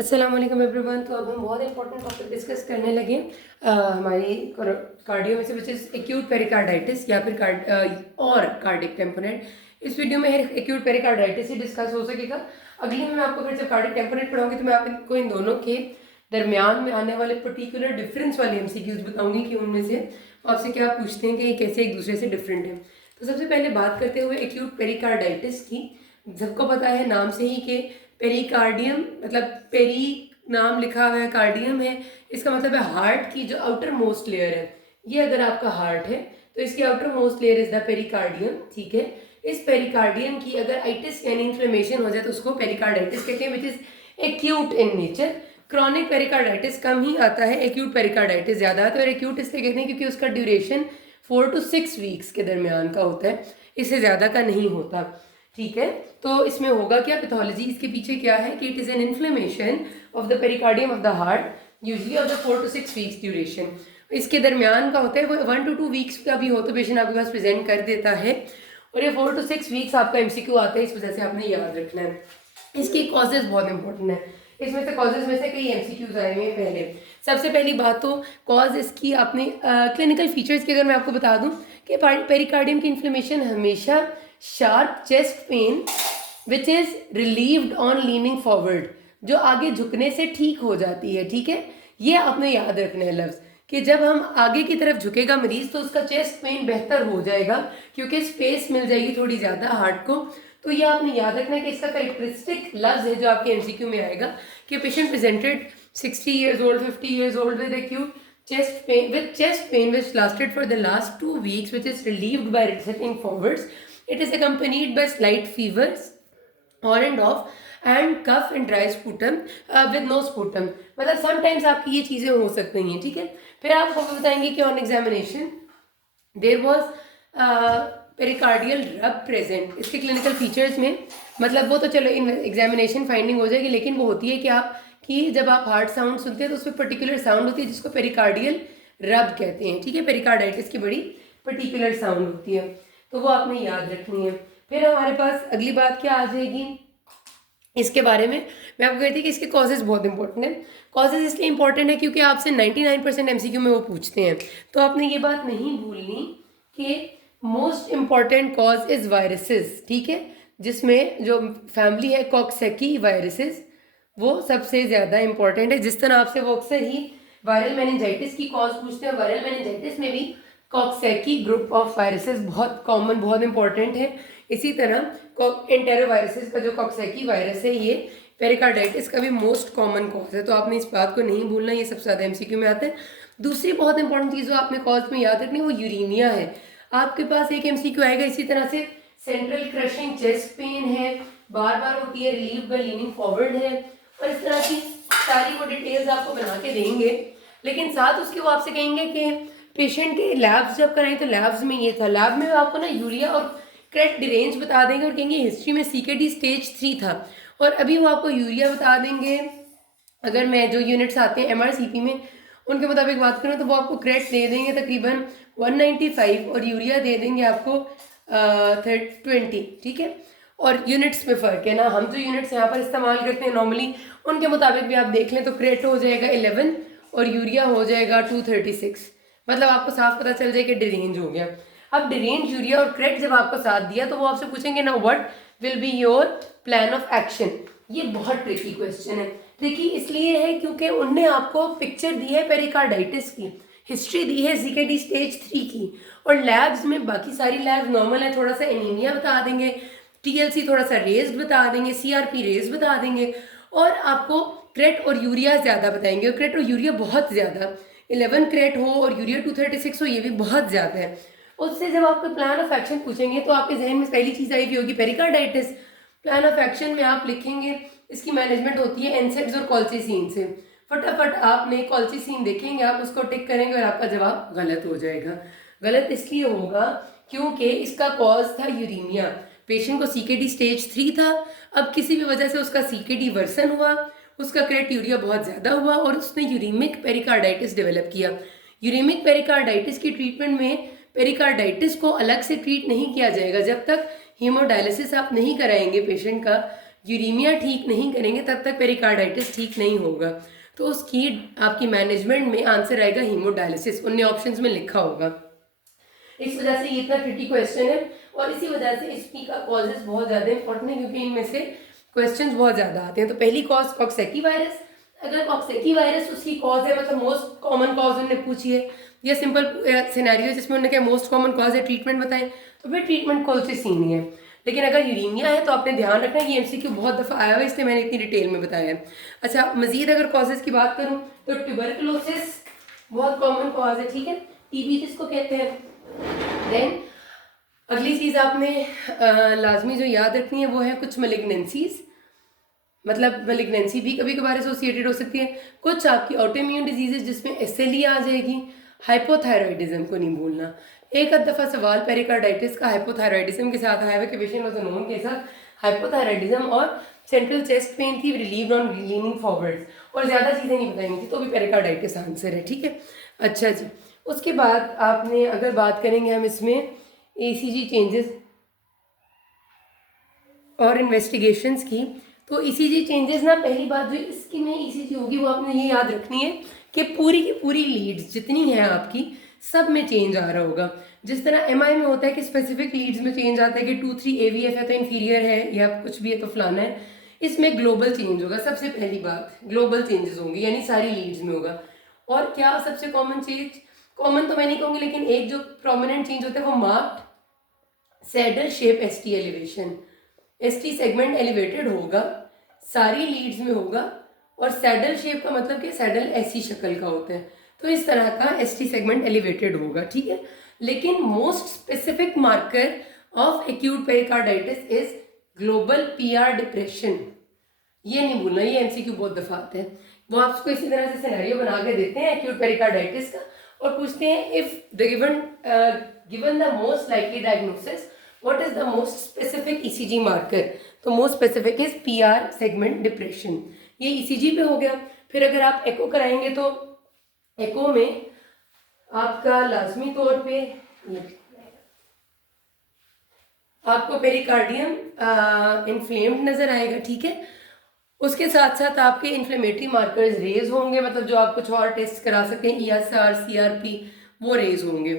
अस्सलाम वालेकुम एवरीवन। तो अब हम बहुत इंपॉर्टेंट टॉपिक डिस्कस करने लगे हमारी कार्डियो में से, विच इज़ एक्यूट पेरिकार्डाइटिस या फिर कार्डिक टेम्पोनेट। इस वीडियो में एक्यूट पेरिकार्डाइटिस ही डिस्कस हो सकेगा। अगली में मैं आपको फिर जब कार्डिक टेम्पोनेट पढ़ाऊंगी तो मैं आपको इन दोनों के दरमियान में आने वाले पर्टिकुलर डिफरेंस वाले एमसीक्यूज बताऊंगी कि उनमें से आपसे क्या पूछते हैं कि ये कैसे एक दूसरे से डिफरेंट है। तो सबसे पहले बात करते हुए एक्यूट पेरिकार्डाइटिस की। सबको पता है नाम से ही कि पेरिकार्डियम मतलब पेरी नाम लिखा हुआ है, कार्डियम है, इसका मतलब है हार्ट की जो आउटर मोस्ट लेयर है। ये अगर आपका हार्ट है तो इसकी outer most layer is the pericardium. ठीक है, इस पेरिकार्डियम की अगर आइटिस यानी इन्फ्लेमेशन हो जाए तो उसको पेरिकार्डाइटिस कहते हैं, which is acute in nature. Chronic pericarditis कम ही आता है, एक्यूट पेरिकार्डाइटिस ज़्यादा आता है। और एक्यूट इसलिए कहते हैं क्योंकि उसका ड्यूरेशन 4 to 6 वीक्स के दरमियान का होता है, इससे ज़्यादा का नहीं होता। ठीक है, तो इसमें होगा क्या पैथोलॉजी, इसके पीछे क्या है कि it is an inflammation of the pericardium of the heart, usually of the 4 to 6 weeks duration. इसके दरमियान का होता है, वो 1 to 2 वीक्स का भी हो तो पेशेंट आपके पास प्रेजेंट कर देता है। और ये 4 to 6 वीक्स आपका एमसीक्यू आता है, इस वजह से आपने याद रखना है। इसकी कॉजेज बहुत इंपॉर्टेंट है, इसमें से कॉजेज में से कई एमसीक्यूज आए हुए हैं। पहले सबसे पहली बात तो कॉज इसकी आपने क्लिनिकल फीचर्स की अगर मैं आपको बता दूं कि पेरिकार्डियम की इन्फ्लेमेशन हमेशा sharp chest pain which is relieved on leaning forward, जो आगे झुकने से ठीक हो जाती है। ठीक है, ये आपने याद रखना है लफ्ज़ कि जब हम आगे की तरफ झुकेगा मरीज तो उसका चेस्ट पेन बेहतर हो जाएगा क्योंकि स्पेस मिल जाएगी थोड़ी ज़्यादा हार्ट को। तो ये आपने याद रखना है कि इसका करेक्टरिस्टिक लफ्ज़ है जो आपके एमसीक्यू में आएगा कि patient presented 60 years old, 50 years old with acute chest pain which lasted for the last 2 weeks, which is relieved by sitting forwards. It is accompanied by slight fevers on and off and cough and dry sputum with no sputum. मतलब sometimes आपकी ये चीज़ें हो सकती हैं। ठीक है, फिर आपको बताएंगे कि on examination there was pericardial rub present. इसके क्लिनिकल फीचर्स में मतलब वो तो चलो एग्जामिनेशन फाइंडिंग हो जाएगी, लेकिन वो होती है कि आप कि जब आप हार्ट साउंड सुनते हैं तो उसमें पर्टिकुलर साउंड होती है जिसको पेरिकार्डियल रब कहते हैं। ठीक है, पेरिकार्डाइटिस की बड़ी पर्टिकुलर साउंड होती है, तो वो आपने याद रखनी है। फिर हमारे पास अगली बात क्या आ जाएगी इसके बारे में, मैं आपको कहती कि इसके कॉजेज बहुत इंपॉर्टेंट है। कॉजेज इसलिए इंपॉर्टेंट है क्योंकि आपसे 99% एमसीक्यू में वो पूछते हैं, तो आपने ये बात नहीं भूलनी कि most important cause is viruses. ठीक है, जिसमें जो फैमिली है कॉक्सैकी वायरसेस वो सबसे ज़्यादा इंपॉर्टेंट है। जिस तरह आपसे वो अक्सर ही वायरल मेनिंजाइटिस की कॉज पूछते हैं, वायरल मेनिंजाइटिस में भी कॉक्सैकी ग्रुप ऑफ वायरसेस बहुत कॉमन बहुत इंपॉर्टेंट है। इसी तरह एंटेरोवायरसेस का जो कॉक्सैकी वायरस है ये पेरिकार्डाइटिस का भी मोस्ट कॉमन कॉज है, तो आपने इस बात को नहीं भूलना, ये सबसे ज़्यादा एमसीक्यू में आता है। दूसरी बहुत इंपॉर्टेंट चीज़ जो आपने कॉज में याद रखनी है वो यूरीमिया है। आपके पास एक एमसीक्यू आएगा इसी तरह से, सेंट्रल क्रशिंग चेस्ट पेन है, बार बार होती है, रिलीव बाय लीनिंग फॉरवर्ड है, और इस तरह की सारी वो डिटेल्स आपको बना के देंगे। लेकिन साथ उसके वो आपसे कहेंगे कि पेशेंट के लैब्स जब कराएं तो लैब्स में ये था, लैब में आपको ना यूरिया और क्रेट डिरेंज बता देंगे और कहेंगे हिस्ट्री में सीकेडी स्टेज 3 था, और अभी वो आपको यूरिया बता देंगे। अगर मैं जो यूनिट्स आते हैं एमआरसीपी में उनके मुताबिक बात करूँ तो वो आपको क्रेट दे देंगे तकरीबन 195 और यूरिया दे देंगे आपको 20। ठीक है, और यूनिट्स में फ़र्क है ना, हम जो यूनिट्स यहाँ पर इस्तेमाल करते हैं नॉर्मली उनके मुताबिक भी आप देख लें तो क्रेट हो जाएगा 11 और यूरिया हो जाएगा 236। मतलब आपको साफ पता चल जाए कि डिरेंज हो गया। अब डिरेंज यूरिया और क्रेट जब आपको साथ दिया तो वो आपसे पूछेंगे ना what will be your plan of action. ये बहुत ट्रिकी क्वेश्चन है। ट्रिकी इसलिए है क्योंकि उनने आपको पिक्चर दी है पेरिकार्डाइटिस की, हिस्ट्री दी है सीकेडी स्टेज 3 की, और लैब्स में बाकी सारी लैब्स नॉर्मल है, थोड़ा सा एनीमिया बता देंगे, टीएलसी थोड़ा सा रेज्ड बता देंगे, सीआरपी रेज बता देंगे, और आपको क्रेट और यूरिया ज़्यादा बताएंगे। और क्रेट और यूरिया बहुत ज़्यादा, 11 क्रेट हो और यूरिया 236 हो, ये भी बहुत ज़्यादा है। उससे जब आपको प्लान ऑफ एक्शन पूछेंगे तो आपके जहन में पहली चीज़ आई हुई होगी पेरिकार्डाइटिस। प्लान ऑफ एक्शन में आप लिखेंगे इसकी मैनेजमेंट होती है एनसेड्स और कॉल्चिसिन से। फटाफट आपने कॉल्चिसिन देखेंगे, आप उसको टिक करेंगे और आपका जवाब गलत हो जाएगा। गलत इसलिए होगा क्योंकि इसका कॉज था यूरीमिया, पेशेंट को सीकेडी स्टेज 3 था, अब किसी भी वजह से उसका सीकेडी वर्सन हुआ, उसका क्रेट यूरिया बहुत ज़्यादा हुआ और उसने यूरीमिक पेरिकार्डाइटिस डेवलप किया। यूरीमिक पेरिकार्डाइटिस की ट्रीटमेंट में पेरिकार्डाइटिस को अलग से ट्रीट नहीं किया जाएगा जब तक हीमोडायलिसिस आप नहीं कराएंगे पेशेंट का, यूरीमिया ठीक नहीं करेंगे तब तक पेरिकार्डाइटिस ठीक नहीं होगा। तो उसकी आपकी मैनेजमेंट में आंसर आएगा हीमोडायलिसिस, उनने ऑप्शंस में लिखा होगा। इस वजह से ये इतना ट्रिकी क्वेश्चन है और इसी वजह से इसकी का कॉजेज बहुत ज़्यादा इंपॉर्टेंट है, क्योंकि इनमें से क्वेश्चंस बहुत ज़्यादा आते हैं। तो पहली कॉज कॉक्सेकी वायरस, अगर कॉक्सेकी वायरस उसकी कॉज है, मतलब मोस्ट कॉमन कॉज उन्होंने पूछी है, या सिंपल सिनेरियो जिसमें उन्होंने क्या मोस्ट कॉमन कॉज है, ट्रीटमेंट बताएं, तो फिर ट्रीटमेंट कोल्चिसिन ही है। लेकिन अगर यूरीमिया है तो आपने ध्यान रखना है, ये एमसीक्यू बहुत दफ़ा आया हुआ है, इसलिए मैंने इतनी डिटेल में बताया है। अच्छा, मजीद अगर कॉजेज की बात करूँ तो ट्यूबरकुलोसिस बहुत कॉमन कॉज है, ठीक है, टीबी जिसको कहते हैं। देन अगली चीज़ आपने लाजमी जो याद रखनी है वो है कुछ मेलिग्नेंसीज, मतलब मेलिग्नेंसी भी कभी कभार एसोसिएटेड हो सकती है। कुछ आपकी ऑटोइम्यून डिजीजेज जिसमें एसएलई आ जाएगी। हाइपोथायरॉयडिज्म को नहीं भूलना। एक आध दफ़ा सवाल पेरिकार्डाइटिस का हाइपोथायरॉयडिज्म के साथ आया हुआ कि पेशेंट वाज नोन के साथ हाइपोथायरॉयडिज्म और सेंट्रल चेस्ट पेन थी रिलीव्ड ऑन लीनिंग फॉरवर्ड, और ज़्यादा चीज़ें नहीं बताएंगी तो भी पेरिकार्डाइटिस आंसर है, ठीक है। अच्छा जी, उसके बाद आपने अगर बात करेंगे हम इसमें ईसीजी चेंजेस और इन्वेस्टिगेशंस की, तो ईसीजी चेंजेस ना, पहली बात जो इसकी में ईसीजी होगी वो आपने ये याद रखनी है कि पूरी की पूरी लीड्स जितनी है आपकी सब में चेंज आ रहा होगा। जिस तरह एमआई में होता है कि स्पेसिफिक लीड्स में चेंज आता है कि 2-3 एवीएफ है तो इंफीरियर है, या कुछ भी है तो फलाना है, इसमें ग्लोबल चेंज होगा। सबसे पहली बात ग्लोबल चेंजेस होंगी, यानी सारी लीड्स में होगा। और क्या सबसे कॉमन चेंज, कॉमन तो मैं नहीं कहूँगी, लेकिन एक जो प्रोमिनेंट चेंज होता है वो marked saddle shape ST elevation, ST segment elevated होगा, सारी लीड्स में होगा। और सैडल शेप का मतलब कि सैडल ऐसी शक्ल का होता है, तो इस तरह का एसटी सेगमेंट एलिवेटेड होगा, ठीक है। लेकिन most specific marker of acute pericarditis is global PR depression, ये नहीं भूलना, ये एमसीक्यू बहुत दफा आते हैं। वो आपको इसी तरह से सिनेरियो बना के देते हैं एक्यूट पेरिकार्डाइटिस का और पूछते हैं if the given the most likely diagnosis what is the most specific ECG marker, तो most specific is PR segment depression, ये ईसीजी पे हो गया। फिर अगर आप एको कराएंगे तो एको में आपका लाजमी तौर पे आपको पेरिकार्डियम इन्फ्लेम्ड नजर आएगा, ठीक है। उसके साथ साथ आपके इन्फ्लेमेटरी मार्कर्स रेज होंगे, मतलब जो आप कुछ और टेस्ट करा सकें, ईएसआर सीआरपी, वो रेज होंगे,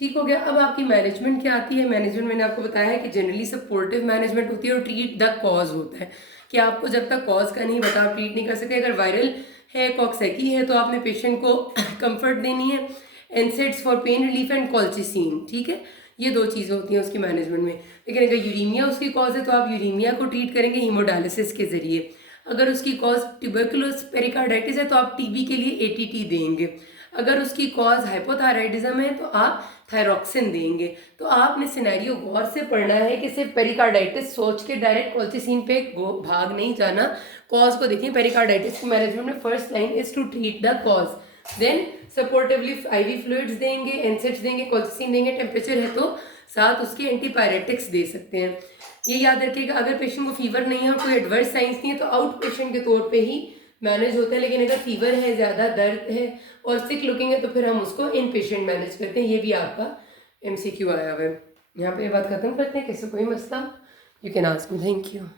ठीक हो गया। अब आपकी मैनेजमेंट क्या आती है, मैनेजमेंट मैंने आपको बताया है कि जनरली सपोर्टिव मैनेजमेंट होती है और ट्रीट द कॉज होता है कि आपको जब तक कॉज का नहीं पता आप ट्रीट नहीं कर सकते। अगर वायरल है, कॉक्सेकी है, तो आपने पेशेंट को कंफर्ट देनी है, NSAIDs for pain relief and colchicine, ठीक है, ये दो चीज़ें होती हैं उसकी मैनेजमेंट में। लेकिन अगर यूरीमिया उसकी कॉज है तो आप यूरीमिया को ट्रीट करेंगे हीमोडायलिसिस के जरिए। अगर उसकी कॉज ट्यूबरकुलोस पेरिकार्डाइटिस है तो आप टीबी के लिए एटीटी देंगे। अगर उसकी कॉज हाइपोथायराइडिज्म है तो आप थायरॉक्सिन देंगे। तो आपने सिनेरियो गौर से पढ़ना है कि सिर्फ पेरिकार्डाइटिस सोच के डायरेक्ट कॉल्चिसिन पे भाग नहीं जाना, कॉज को देखिए। पेरिकार्डाइटिस की मैनेजमेंट में first line is to treat the cause, then supportively IV fluids देंगे, एनसेट्स देंगे, कॉल्चिसिन देंगे, टेम्परेचर है तो साथ उसके एंटीपायरेटिक्स दे सकते हैं। ये याद रखिएगा, अगर पेशेंट को फीवर नहीं है और कोई एडवर्स साइंस नहीं है तो आउट पेशेंट के तौर पे ही मैनेज होता है। लेकिन अगर फीवर है, ज़्यादा दर्द है और सिक लुकिंग है तो फिर हम उसको इन पेशेंट मैनेज करते हैं। ये भी आपका एमसीक्यू आया हुआ है। यहाँ पे बात खत्म करते हैं। किसी कोई मसला you can ask me. Thank you.